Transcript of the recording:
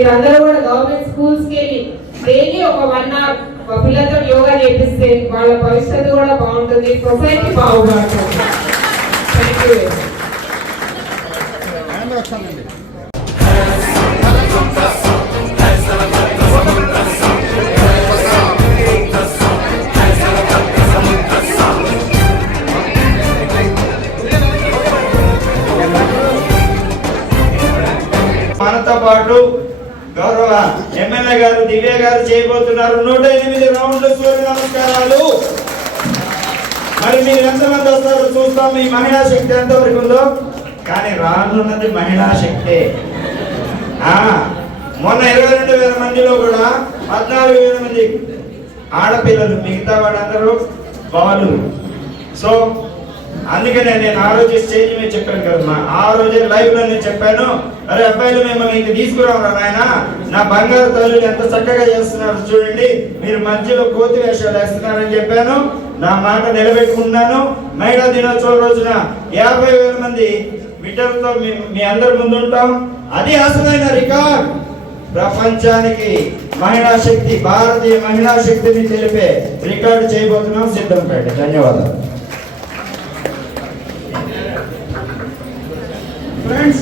మీరందరూ కూడా గవర్నమెంట్ స్కూల్స్కి వెళ్ళి డైలీ ఒక వన్ అవర్ పిల్లలతో యోగా చేపిస్తే వాళ్ళ భవిష్యత్తు కూడా బాగుంటుంది. సొసైటీ బాగుపడుతుంది. మనతో పాటు గౌరవ ఎమ్మెల్యే గారు దివ్య గారు చేయబోతున్నారు. నూట ఎనిమిది రౌండ్ సూర్య నమస్కారాలు. మరి మీరు ఎంతమంది వస్తారో చూస్తాం. మీ మహిళా శక్తి ఎంతవరకు ఉందో? కానీ రానున్నది మహిళా శక్తే. ఆ, మొన్న ఇరవై రెండు వేల మందిలో కూడా పద్నాలుగు వేల మంది ఆడపిల్లలు మిగతా వాళ్ళందరూ బాలు సో అందుకనే నేను ఆ రోజు స్టేజ్ మీద చెప్పాను కదమ్మా ఆ రోజే లైవ్లో నేను చెప్పాను అరే అబ్బాయిలు మిమ్మల్ని ఇంక తీసుకురావరా నాయన? నా బంగారు తల్లులు ఎంత చక్కగా చేస్తున్నారు చూడండి. మీరు మధ్యలో కోతి వేషాలు వేస్తున్నారని చెప్పాను. నా మాట నిలబెట్టుకున్నాను మహిళా దినోత్సవం రోజున యాభై వేల మంది బిడ్డలతో మీ మీ అందరి ముందుంటాం అది అసలైన రికార్డ్. ప్రపంచానికి మహిళా శక్తి భారతీయ మహిళా శక్తిని తెలిపే రికార్డు చేయబోతున్నాం. సిద్ధం కండి. ధన్యవాదాలు. Friends,